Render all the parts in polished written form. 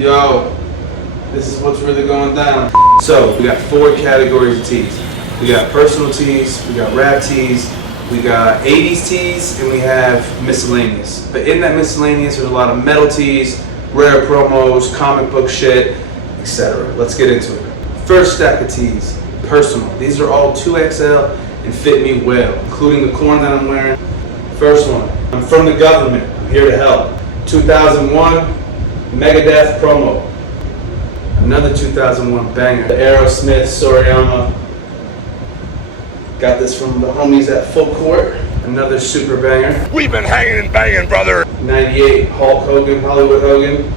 Yo, this is what's really going down. So, we got 4 categories of tees. We got personal tees, we got rap tees, we got 80s tees, and we have miscellaneous. But in that miscellaneous, there's a lot of metal tees, rare promos, comic book shit, etc. Let's get into it. First stack of tees, personal. These are all 2XL and fit me well, including the corn that I'm wearing. First one, I'm from the government, I'm here to help. 2001 Megadeth promo. Another 2001 banger, the Aerosmith Sorayama. Got this from the homies at Full Court. Another super banger. We've been hanging and banging, brother. 98 Hulk Hogan, Hollywood Hogan,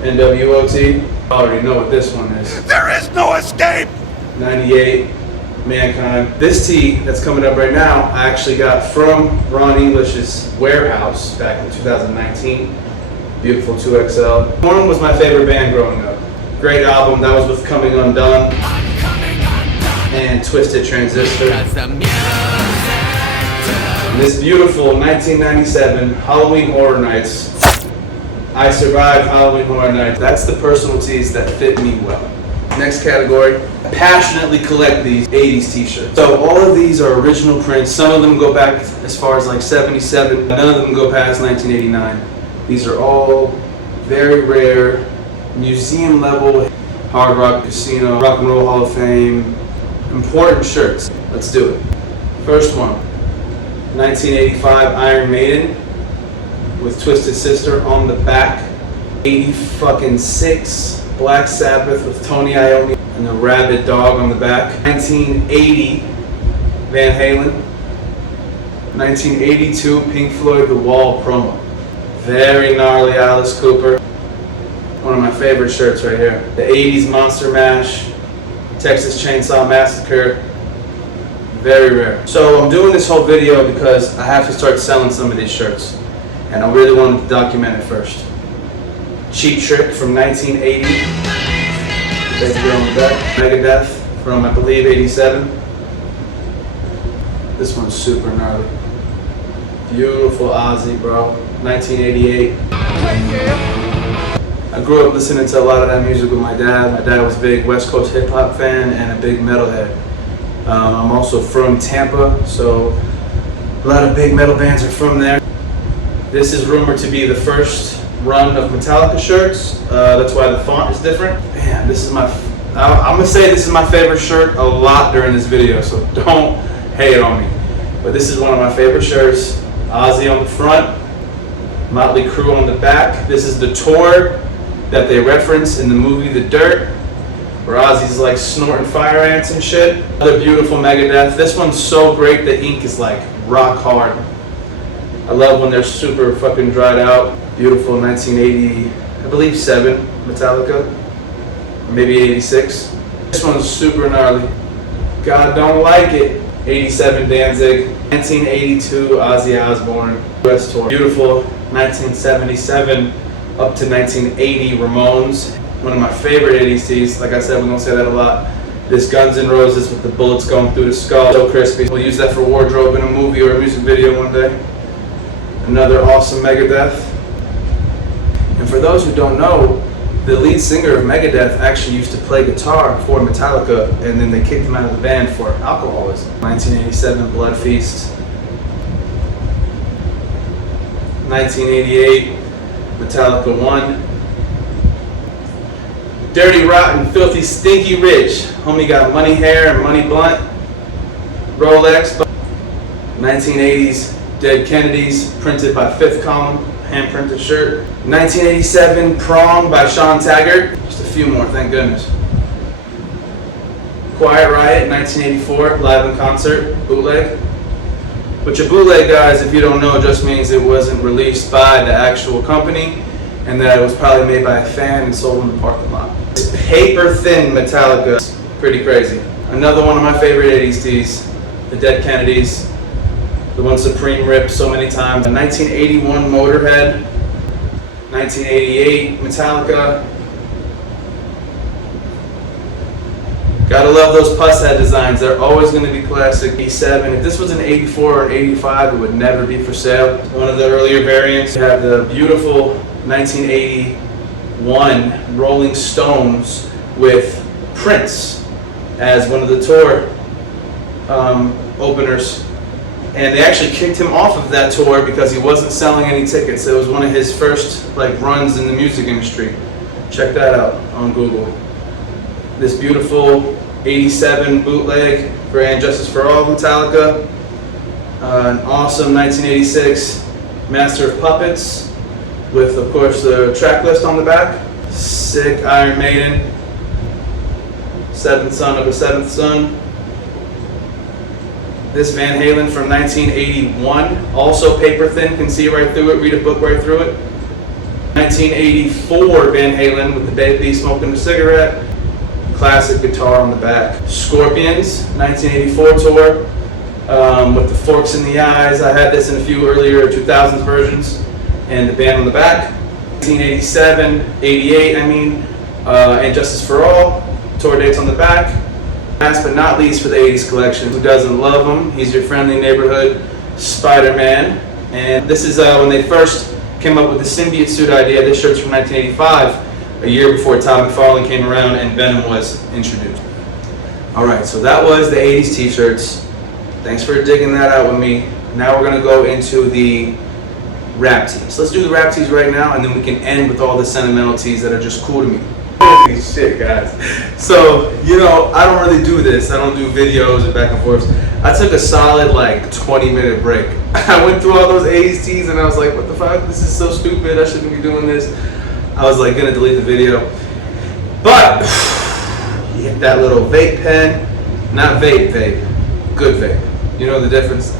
NWOT. I already know what this one is. There is no escape. 98 Mankind. This tee that's coming up right now, I actually got from Ron English's warehouse back in 2019. Beautiful 2XL. Korn was my favorite band growing up. Great album. That was with Coming Undone and Twisted Transistor. And this beautiful 1997 Halloween Horror Nights. I survived Halloween Horror Nights. That's the personal tees that fit me well. Next category, I passionately collect these 80s t-shirts. So all of these are original prints. Some of them go back as far as like 77. None of them go past 1989. These are all very rare, museum level, Hard Rock Casino, Rock and Roll Hall of Fame, important shirts. Let's do it. First one, 1985 Iron Maiden with Twisted Sister on the back. 86 Black Sabbath with Tony Iommi and the rabid dog on the back. 1980 Van Halen. 1982 Pink Floyd The Wall promo. Very gnarly Alice Cooper. One of my favorite shirts right here. The 80s Monster Mash, Texas Chainsaw Massacre. Very rare. So I'm doing this whole video because I have to start selling some of these shirts. And I really wanted to document it first. Cheap Trick from 1980. Thank you on the back. Megadeth from, I believe, 87. This one's super gnarly. Beautiful Ozzy, bro. 1988. I grew up listening to a lot of that music with my dad. My dad was a big West Coast hip hop fan and a big metalhead. I'm also from Tampa, so a lot of big metal bands are from there. This is rumored to be the first run of Metallica shirts. That's why the font is different. Man, this is I'm gonna say this is my favorite shirt a lot during this video, so don't hate on me. But this is one of my favorite shirts. Ozzy on the front, Motley Crue on the back. This is the tour that they reference in the movie The Dirt, where Ozzy's like snorting fire ants and shit. Another beautiful Megadeth. This one's so great, the ink is like rock hard. I love when they're super fucking dried out. Beautiful 1980, I believe 7 Metallica, maybe 86. This one's super gnarly. God don't like it. 87 Danzig, 1982 Ozzy Osbourne US tour. Beautiful 1977 up to 1980 Ramones. One of my favorite 80s tees. Like I said, we don't say that a lot. This Guns N' Roses with the bullets going through the skull. So crispy. We'll use that for wardrobe in a movie or a music video one day. Another awesome Megadeth. And for those who don't know, the lead singer of Megadeth actually used to play guitar for Metallica, and then they kicked him out of the band for alcoholism. 1987 Blood Feast. 1988 Metallica 1. Dirty, Rotten, Filthy, Stinky Rich. Homie got money hair and money blunt. Rolex. 1980s Dead Kennedys, printed by Fifth Column, hand-printed shirt. 1987 Prom by Sean Taggart. Just a few more, thank goodness. Quiet Riot, 1984, live in concert, bootleg. Which a bootleg, guys, if you don't know, just means it wasn't released by the actual company and that it was probably made by a fan and sold in the parking lot. It's paper-thin Metallica. It's pretty crazy. Another one of my favorite 80s tees, the Dead Kennedys. The one Supreme ripped so many times. 1981 Motorhead. 1988 Metallica. Gotta love those puss head designs. They're always going to be classic. E7. If this was an 84 or an 85, it would never be for sale. One of the earlier variants. You have the beautiful 1980 won Rolling Stones with Prince as one of the tour openers. And they actually kicked him off of that tour because he wasn't selling any tickets. It was one of his first runs in the music industry. Check that out on Google. This beautiful 87 bootleg for And Justice for All Metallica. An awesome 1986 Master of Puppets with, of course, the track list on the back. Sick Iron Maiden. Seventh son of a seventh son. This Van Halen from 1981, also paper thin, can see right through it, read a book right through it. 1984 Van Halen with the baby smoking a cigarette. Classic guitar on the back. Scorpions, 1984 tour with the forks in the eyes. I had this in a few earlier 2000s versions. And the band on the back. 1987, 88, And Justice for All, tour dates on the back. Last but not least for the 80s collection, who doesn't love him? He's your friendly neighborhood Spider-Man. And this is when they first came up with the symbiote suit idea. This shirt's from 1985, a year before Todd McFarlane came around and Venom was introduced. Alright, so that was the 80s t-shirts. Thanks for digging that out with me. Now we're going to go into the rap tees. Let's do the rap tees right now, and then we can end with all the sentimental tees that are just cool to me. Holy shit, guys. So, I don't really do this. I don't do videos and back and forth. I took a solid 20-minute break. I went through all those 80s tees and I was like, what the fuck? This is so stupid. I shouldn't be doing this. I was gonna delete the video. But, you hit that little vape pen. Not vape. Good vape. You know the difference?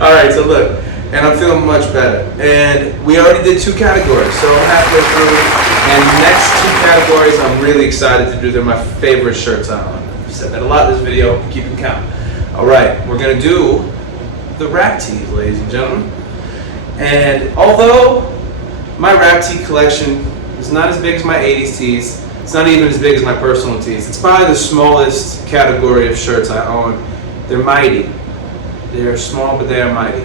Alright, so look. And I'm feeling much better. And we already did 2 categories, so I'm halfway through. And the next 2 categories I'm really excited to do. They're my favorite shirts I own. I've said that a lot in this video, keep them count. Alright, we're gonna do the rap tees, ladies and gentlemen. And although my rap tee collection is not as big as my 80s tees, it's not even as big as my personal tees. It's probably the smallest category of shirts I own. They're mighty. They're small, but they are mighty.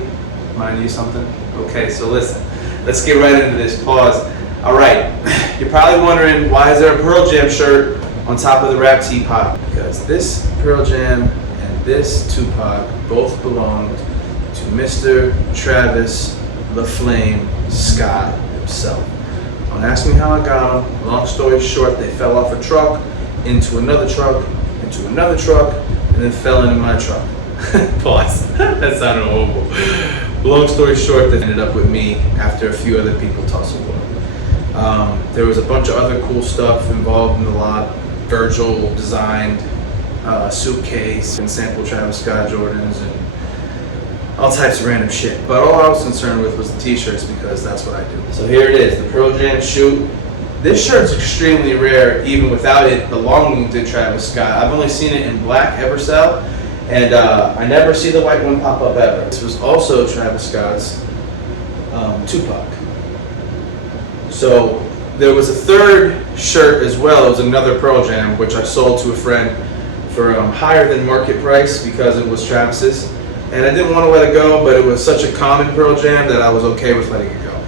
Mind you something? Okay, so listen. Let's get right into this. Pause. Alright, you're probably wondering, why is there a Pearl Jam shirt on top of the rap tee pop? Because this Pearl Jam and this Tupac both belonged to Mr. Travis the Flame Scott himself. Don't ask me how I got them. Long story short, they fell off a truck, into another truck, and then fell into my truck. Pause. That sounded horrible. Long story short, that ended up with me after a few other people tussled with. There was a bunch of other cool stuff involved in the lot. Virgil designed a suitcase and sampled Travis Scott Jordans and all types of random shit. But all I was concerned with was the t-shirts because that's what I do. So here it is, the Pearl Jam shoot. This shirt's extremely rare even without it belonging to Travis Scott. I've only seen it in black ever sell. And I never see the white one pop up ever. This was also Travis Scott's Tupac. So there was a third shirt as well. It was another Pearl Jam, which I sold to a friend for higher than market price because it was Travis's. And I didn't want to let it go, but it was such a common Pearl Jam that I was okay with letting it go.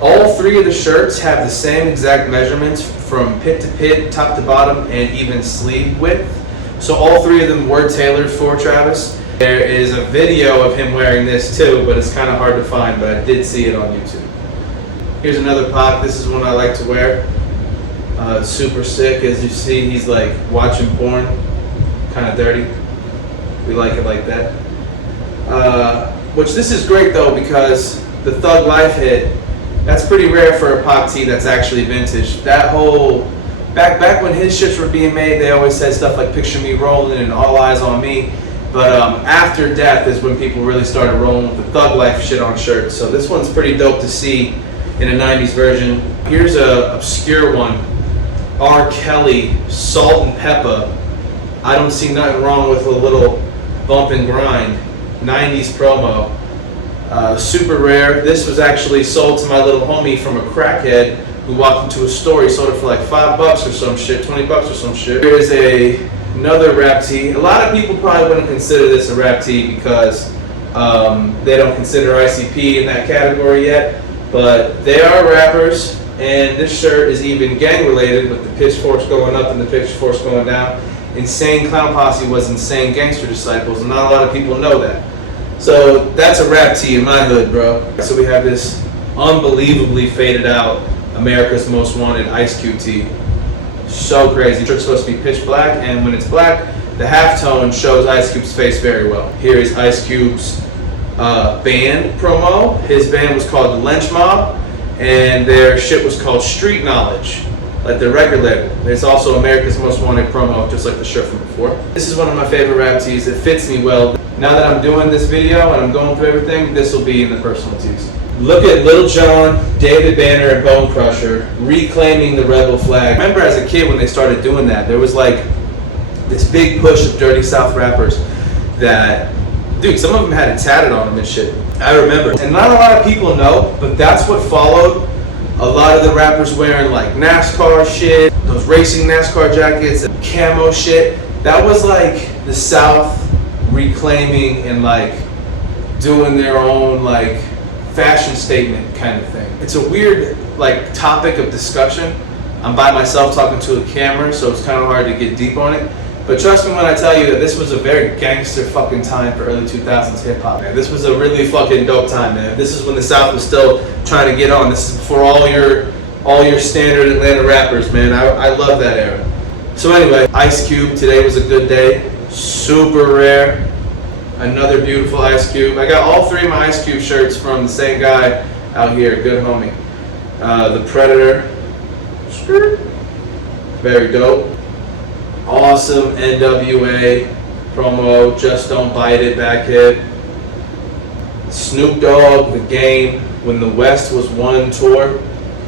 All 3 of the shirts have the same exact measurements from pit to pit, top to bottom, and even sleeve width. So all 3 of them were tailored for Travis. There is a video of him wearing this too, but it's kind of hard to find, but I did see it on YouTube. Here's another Pac. This is one I like to wear. Super sick. As you see, he's watching porn. Kind of dirty. We like it like that. Which this is great though because the Thug Life hit, that's pretty rare for a Pac tee that's actually vintage. That whole... Back when his shirts were being made, they always said stuff like "Picture Me Rolling" and "All Eyes on Me." But after death is when people really started rolling with the Thug Life shit on shirts. So this one's pretty dope to see in a 90s version. Here's a obscure one. R. Kelly, Salt and Pepper. I don't see nothing wrong with a little bump and grind. 90s promo. Super rare. This was actually sold to my little homie from a crackhead who walked into a store. He sold it for $5 or some shit, $20 or some shit. Here's another rap tee. A lot of people probably wouldn't consider this a rap tee because they don't consider ICP in that category yet. But they are rappers. And this shirt is even gang related with the pitchforks going up and the pitchforks going down. Insane Clown Posse was Insane Gangster Disciples, and not a lot of people know that. So that's a rap tee in my hood, bro. So we have this unbelievably faded out America's Most Wanted Ice Cube tee. So crazy. The shirt's supposed to be pitch black, and when it's black, the halftone shows Ice Cube's face very well. Here is Ice Cube's band promo. His band was called the Lynch Mob, and their shit was called Street Knowledge, like their record label. It's also America's Most Wanted promo, just like the shirt from before. This is one of my favorite rap tees. It fits me well. Now that I'm doing this video and I'm going through everything, this will be in the personal tees. Look at Lil Jon, David Banner, and Bone Crusher reclaiming the rebel flag. I remember as a kid when they started doing that, there was like this big push of Dirty South rappers that, dude, some of them had it tatted on them and shit. I remember. And not a lot of people know, but that's what followed a lot of the rappers wearing like NASCAR shit, those racing NASCAR jackets, and camo shit. That was like the South reclaiming and like doing their own like fashion statement kind of thing. It's a weird like topic of discussion. I'm by myself talking to a camera, so it's kind of hard to get deep on it. But trust me when I tell you that this was a very gangster fucking time for early 2000s hip hop, man. This was a really fucking dope time, man. This is when the South was still trying to get on. This is before all your standard Atlanta rappers, man. I love that era. So anyway, Ice Cube, today was a good day. Super rare. Another beautiful Ice Cube. I got all three of my Ice Cube shirts from the same guy out here, good homie. The Predator. Very dope. Awesome NWA promo, Just Don't Bite It, back hit. Snoop Dogg, The Game, When the West Was One tour.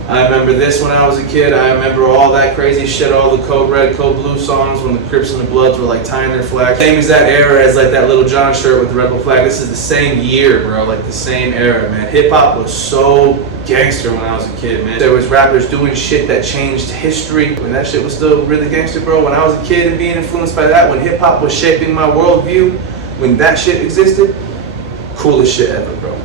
I remember this when I was a kid. I remember all that crazy shit, all the Code Red, Code Blue songs when the Crips and the Bloods were like tying their flags. Same as that era as like that Little John shirt with the rebel flag. This is the same year, bro, like the same era, man. Hip hop was so gangster when I was a kid, man. There was rappers doing shit that changed history when that shit was still really gangster, bro. When I was a kid and being influenced by that, when hip hop was shaping my worldview, when that shit existed, coolest shit ever, bro.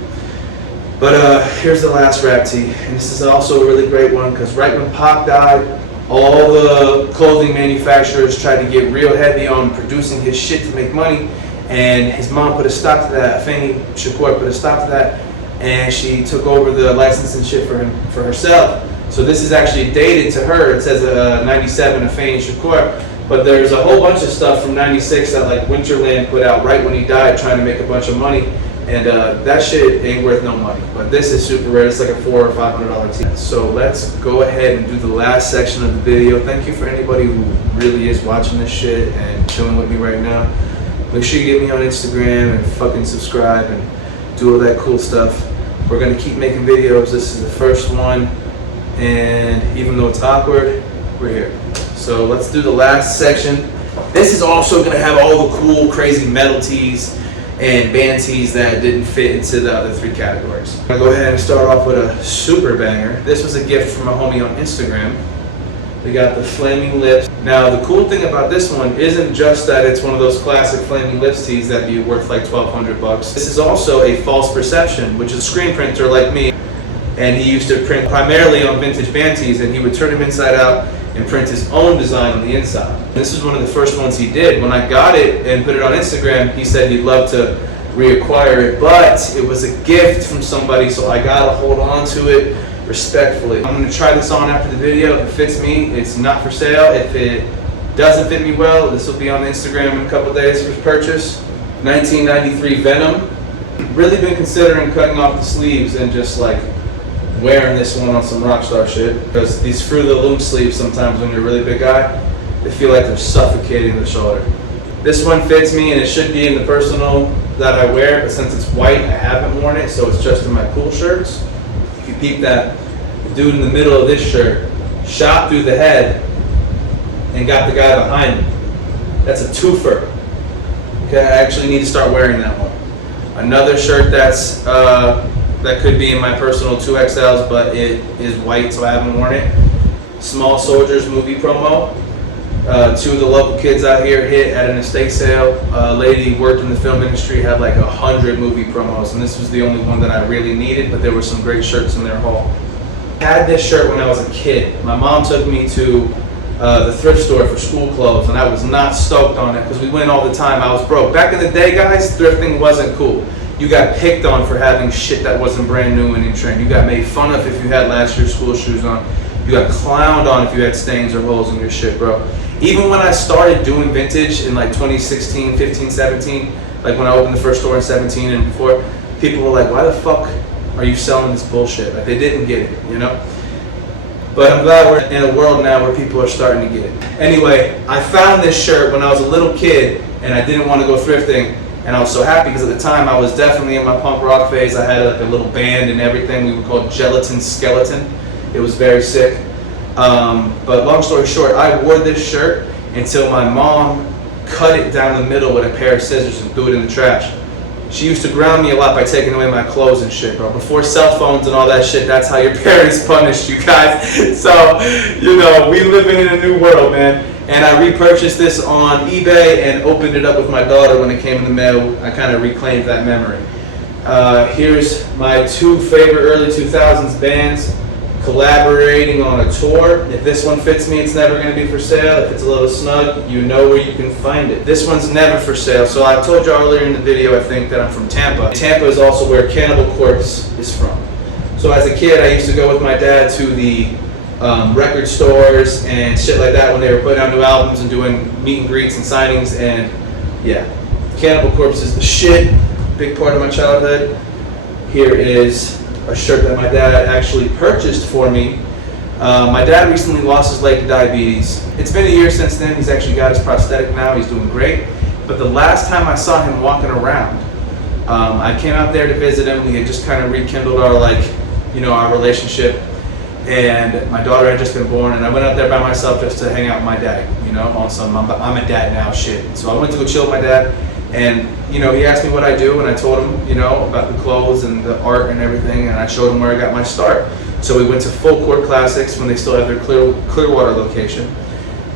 But here's the last rap tee, and this is also a really great one because right when Pac died, all the clothing manufacturers tried to get real heavy on producing his shit to make money, and his mom put a stop to that. Afeni Shakur put a stop to that, and she took over the licensing shit for herself. So this is actually dated to her. It says 97 Afeni Shakur, but there's a whole bunch of stuff from 96 that like Winterland put out right when he died, trying to make a bunch of money. And that shit ain't worth no money. But this is super rare. It's like a $400 or $500 tee. So let's go ahead and do the last section of the video. Thank you for anybody who really is watching this shit and chilling with me right now. Make sure you get me on Instagram and fucking subscribe and do all that cool stuff. We're gonna keep making videos. This is the first one, and even though it's awkward, we're here. So let's do the last section. This is also gonna have all the cool, crazy metal tees and band tees that didn't fit into the other three categories. I'm gonna go ahead and start off with a super banger. This was a gift from a homie on Instagram. We got the Flaming Lips. Now the cool thing about this one isn't just that it's one of those classic Flaming Lips tees that be worth like $1,200. This is also a False Perception, which is a screen printer like me, and he used to print primarily on vintage band tees, and he would turn them inside out and print his own design on the inside. This is one of the first ones he did. When I got it and put it on Instagram, he said he'd love to reacquire it, but it was a gift from somebody, so I gotta hold on to it respectfully. I'm gonna try this on after the video. If it fits me, it's not for sale. If it doesn't fit me well, this will be on Instagram in a couple days for purchase. 1993 Venom. Really been considering cutting off the sleeves and just like wearing this one on some rockstar shit, because these Fruit of the Loom sleeves sometimes when you're a really big guy, they feel like they're suffocating the shoulder. This one fits me and it should be in the personal that I wear, but since it's white, I haven't worn it, so it's just in my cool shirts. If you peep that, the dude in the middle of this shirt shot through the head and got the guy behind me. That's a twofer. Okay, I actually need to start wearing that one. Another shirt that's that could be in my personal 2XLs, but it is white, so I haven't worn it. Small Soldiers movie promo. Two of the local kids out here hit at an estate sale. A lady worked in the film industry, had like 100 movie promos, and this was the only one that I really needed, but there were some great shirts in their haul. Had this shirt when I was a kid. My mom took me to the thrift store for school clothes, and I was not stoked on it because we went all the time. I was broke. Back in the day, guys, thrifting wasn't cool. You got picked on for having shit that wasn't brand new and in trend. You got made fun of if you had last year's school shoes on. You got clowned on if you had stains or holes in your shit, bro. Even when I started doing vintage in like 2016, 15, 17, like when I opened the first store in 17 and before, people were like, why the fuck are you selling this bullshit? Like, they didn't get it, you know? But I'm glad we're in a world now where people are starting to get it. Anyway, I found this shirt when I was a little kid and I didn't want to go thrifting, and I was so happy because at the time I was definitely in my punk rock phase. I had like a little band and everything. We were called Gelatin Skeleton. It was very sick. But long story short, I wore this shirt until my mom cut it down the middle with a pair of scissors and threw it in the trash. She used to ground me a lot by taking away my clothes and shit, bro. Before cell phones and all that shit, that's how your parents punished you guys. So, you know, we living in a new world, man. And I repurchased this on eBay and opened it up with my daughter when it came in the mail. I kind of reclaimed that memory. Here's my two favorite early 2000s bands collaborating on a tour. If this one fits me, it's never going to be for sale. If it's a little snug, you know where you can find it. This one's never for sale. So I told you earlier in the video, I think, that I'm from Tampa. Tampa is also where Cannibal Corpse is from. So as a kid, I used to go with my dad to the record stores and shit like that when they were putting out new albums and doing meet and greets and signings. And yeah, Cannibal Corpse is the shit. Big part of my childhood. Here is a shirt that my dad actually purchased for me. My dad recently lost his leg to diabetes. It's been a year since then. He's actually got his prosthetic now. He's doing great. But the last time I saw him walking around, I came out there to visit him. We had just kind of rekindled our, our relationship. And my daughter had just been born, and I went out there by myself just to hang out with my daddy, on some I'm a dad now shit. So I went to go chill with my dad. And, he asked me what I do, and I told him, about the clothes and the art and everything, and I showed him where I got my start. So we went to Full Court Classics when they still had their Clearwater location,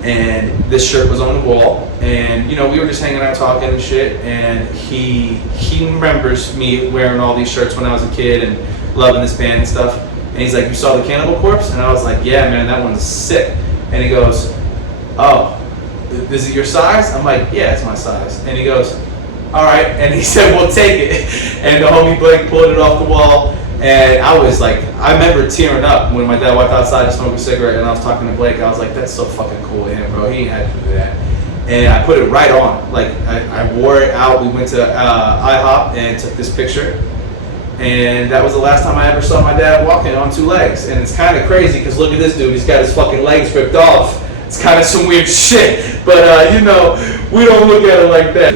and this shirt was on the wall, and, we were just hanging out talking and shit, and he remembers me wearing all these shirts when I was a kid and loving this band and stuff, and he's like, you saw the Cannibal Corpse? And I was like, yeah, man, that one's sick. And he goes, oh, is it your size? I'm like, yeah, it's my size. And he goes, all right. And he said, well, take it. And the homie Blake pulled it off the wall. And I was like, I remember tearing up when my dad walked outside to smoke a cigarette and I was talking to Blake. I was like, that's so fucking cool of him, bro. He ain't had to do that. And I put it right on. Like, I wore it out. We went to IHOP and took this picture. And that was the last time I ever saw my dad walking on two legs. And it's kind of crazy because look at this dude. He's got his fucking legs ripped off. It's kind of some weird shit, but we don't look at it like that.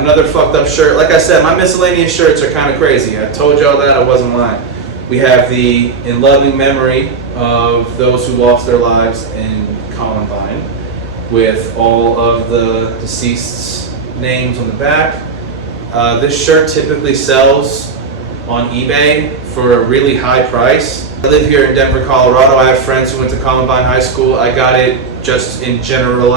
Another fucked up shirt. Like I said, my miscellaneous shirts are kind of crazy. I told y'all that, I wasn't lying. We have the In Loving Memory of those who lost their lives in Columbine, with all of the deceased's names on the back. This shirt typically sells on eBay for a really high price. I live here in Denver, Colorado. I have friends who went to Columbine High School. I got it just in general.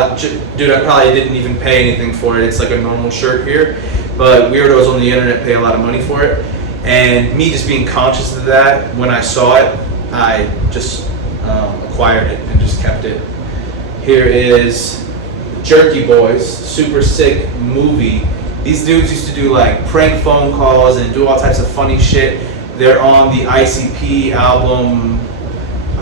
Dude, I probably didn't even pay anything for it. It's like a normal shirt here. But weirdos on the internet pay a lot of money for it. And me just being conscious of that, when I saw it, I just acquired it and just kept it. Here is Jerky Boys, super sick movie. These dudes used to do like prank phone calls and do all types of funny shit. They're on the ICP album,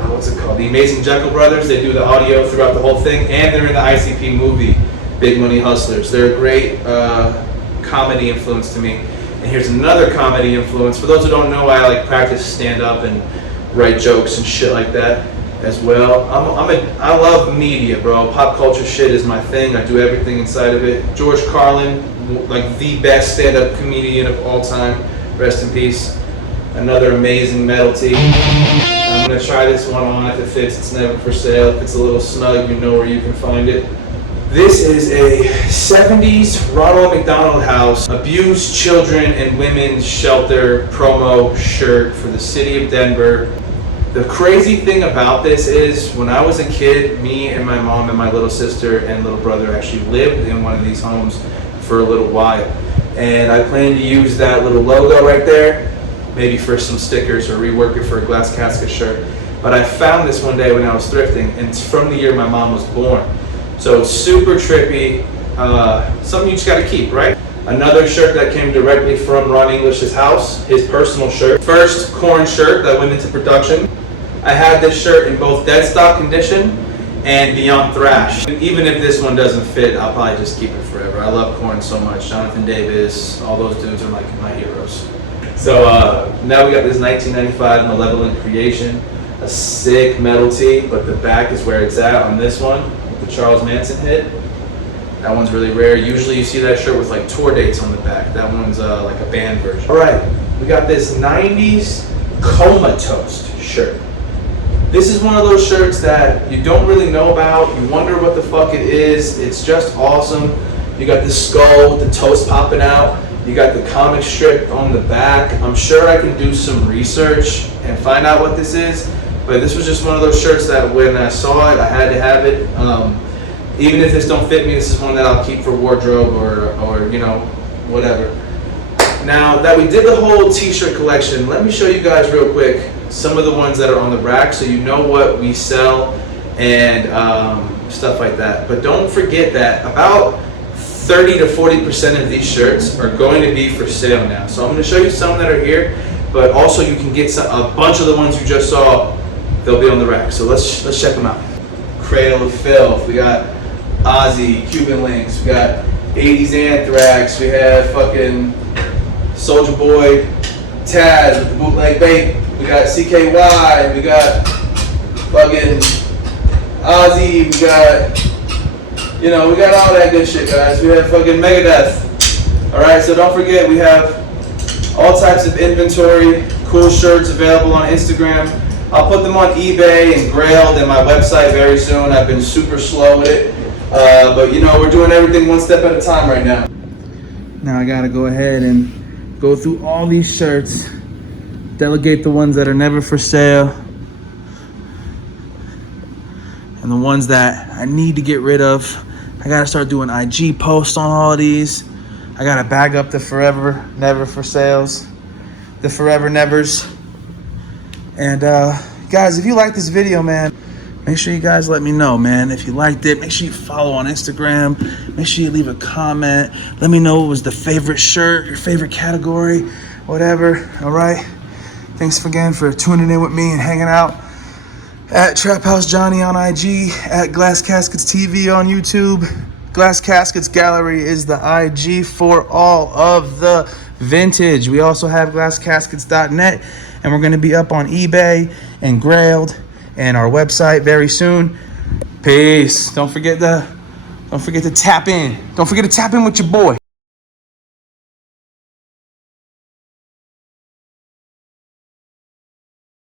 what's it called? The Amazing Jekyll Brothers. They do the audio throughout the whole thing, and they're in the ICP movie, Big Money Hustlers. They're a great comedy influence to me. And here's another comedy influence. For those who don't know, I practice stand-up and write jokes and shit like that as well. I love media, bro. Pop culture shit is my thing. I do everything inside of it. George Carlin, the best stand-up comedian of all time. Rest in peace. Another amazing metal tee. I'm going to try this one on. If it fits, it's never for sale. If it's a little snug, you know where you can find it. This is a 70s Ronald McDonald House abused children and women's shelter promo shirt for the city of Denver. The crazy thing about this is when I was a kid, me and my mom and my little sister and little brother actually lived in one of these homes for a little while. And I plan to use that little logo right there, maybe for some stickers or rework it for a glass casket shirt. but I found this one day when I was thrifting, and it's from the year my mom was born. So it's super trippy, something you just gotta keep, right? Another shirt that came directly from Ron English's house, his personal shirt. First Korn shirt that went into production. I had this shirt in both dead stock condition and Beyond Thrash. Even if this one doesn't fit, I'll probably just keep it forever. I love Korn so much. Jonathan Davis, all those dudes are like my heroes. So now we got this 1995 Malevolent Creation, a sick metal tee, but the back is where it's at on this one, with the Charles Manson hit. That one's really rare. Usually you see that shirt with like tour dates on the back. That one's like a band version. All right, we got this 90s Comatose shirt. This is one of those shirts that you don't really know about. You wonder what the fuck it is. It's just awesome. You got the skull with the toast popping out. You got the comic strip on the back. I'm sure I can do some research and find out what this is. But this was just one of those shirts that when I saw it, I had to have it. Even if this don't fit me, this is one that I'll keep for wardrobe or you know, whatever. Now that we did the whole t-shirt collection, let me show you guys real quick some of the ones that are on the rack so you know what we sell and stuff like that. But don't forget that about 30 to 40% of these shirts are going to be for sale now. So I'm going to show you some that are here, but also you can get a bunch of the ones you just saw. They'll be on the rack. So let's check them out. Cradle of Filth. We got Ozzy, Cuban Links, we got 80s Anthrax, we have fucking Soulja Boy, Taz with the bootleg bait, we got CKY, we got fucking Ozzy, we got, you know, we got all that good shit, guys. We have fucking Megadeth. Alright, so don't forget, we have all types of inventory, cool shirts available on Instagram. I'll put them on eBay and Grails and my website very soon. I've been super slow with it. But you know, we're doing everything one step at a time right now. Now I gotta go ahead and go through all these shirts, delegate the ones that are never for sale, and the ones that I need to get rid of. I gotta start doing IG posts on all of these. I gotta bag up the forever never for sales, the forever nevers. And guys, if you like this video, man, make sure you guys let me know, man. If you liked it, make sure you follow on Instagram. Make sure you leave a comment. Let me know what was the favorite shirt, your favorite category, whatever. All right. Thanks again for tuning in with me and hanging out at Trap House Johnny on IG, at Glass Caskets TV on YouTube. Glass Caskets Gallery is the IG for all of the vintage. We also have glasscaskets.net, and we're going to be up on eBay and Grailed and our website very soon. Peace. Don't forget to tap in. Don't forget to tap in with your boy.